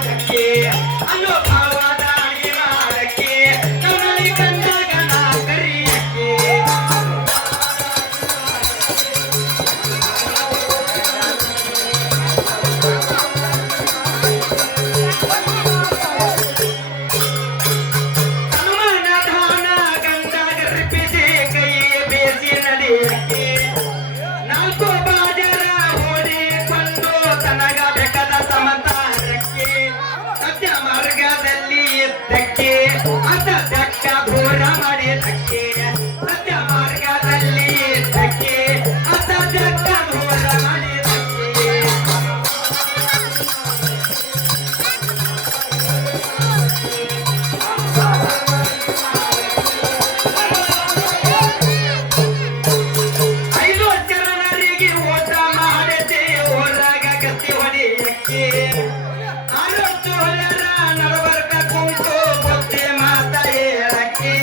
ಢಕ್ಕೆ ಅನುಭವದ ಅಡಿಗೆ ಮಾಡಕ್ಕೆ ಕಮಲಿ ಕಂಡಾಗ ನಾ ಕರಿಯಕ್ಕೆ ಸಮಾಧಾನ ಗಂಡಾಗ ರಿಪಿಸಿ ಕೈ ಬೇಸಿ ನಡೆಯಕ್ಕೆ ನಾಲ್ಕು ಬಾಜರ ಓಡಿಕೊಂಡು ತನಗ ಬೇಕಾದ ಸಮಾಧಾನಕ್ಕೆ ಸತ್ಯ ಮಾರ್ಗದಲ್ಲಿ ಇದ್ದಕ್ಕೆ ಅಸತ್ಯಕ್ಕ ದೂರ ಮಾಡಿದ್ದಕ್ಕೆ ಸತ್ಯ ಮಾರ್ಗದಲ್ಲಿ ಇದ್ದಕ್ಕೆ ಅಸತ್ಯಕ್ಕ ದೂರ ಮಾಡಿದ್ದಕ್ಕೆ ಐದು ಚರಣರಿಗೆ ಓಟ ಮಾಡದೆ ಹೊರಗ ಗತಿ ಹೊಡೆಯಕ್ಕೆ ಆರೊತ್ತು ಹೊಲರ ನಡಬರ್ಕ ಕುಂತು ಬುದ್ಧಿ ಮಾತ ಹೇಳಕ್ಕೆ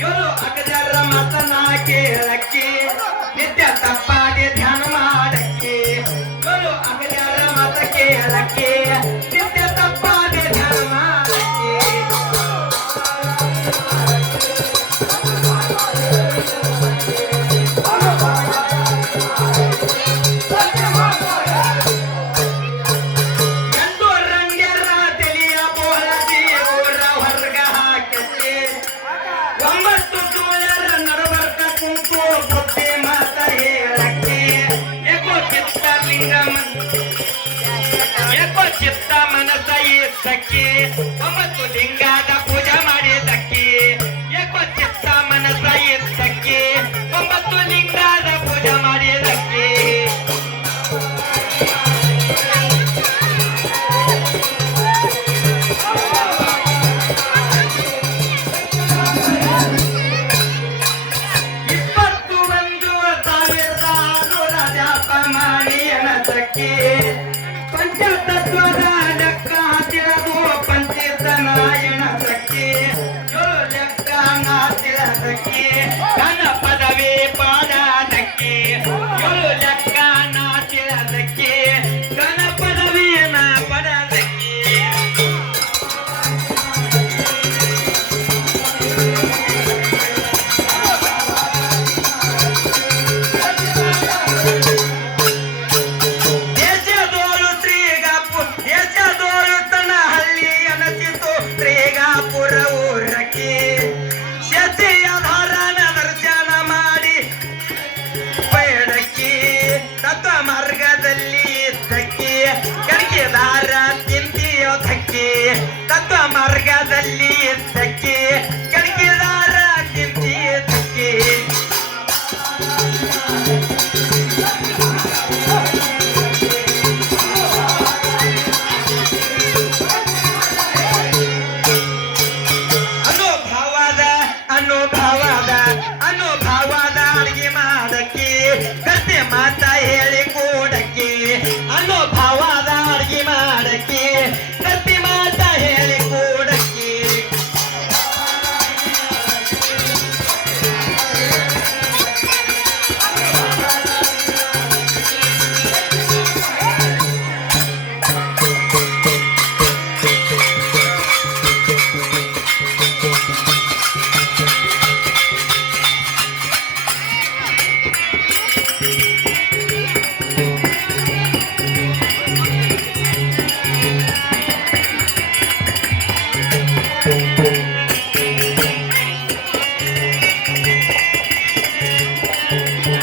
ಇವರು ಅಗಜರ ಮಾತನ ಕೇಳಕ್ಕೆ ನಿತ್ಯ ತಪ್ಪಾಗಿ ಧ್ಯಾನ ಮಾಡಕ್ಕೆ ಇವರು ಅಗಜರ ಮಾತ ಕೇಳಕ್ಕೆ ನಿತ್ಯ ತಪ್ಪಾಗಿ ಧ್ಯಾನ ಮಾಡಕ್ಕೆ ಎಂದು ರಂಗ್ಯರ ತಲೆಯ ಬೋಳದಿ ಊರ ಹೊರಗ ಹಾಕಕ್ಕೆ ಒಂಬತ್ತು ತೋಳರ ನಡಬರ್ಕ ಕುಂತು ಬುದ್ಧಿ ಮಾತ ಹೇಳಕ್ಕೆ ಏಕೋ ಚಿತ್ತ ಲಿಂಗ ಏಕೋ ಚಿತ್ತ ಮನಸ್ಸ ಏಸಕ್ಕೆ ಒಂಬತ್ತು ಲಿಂಗದ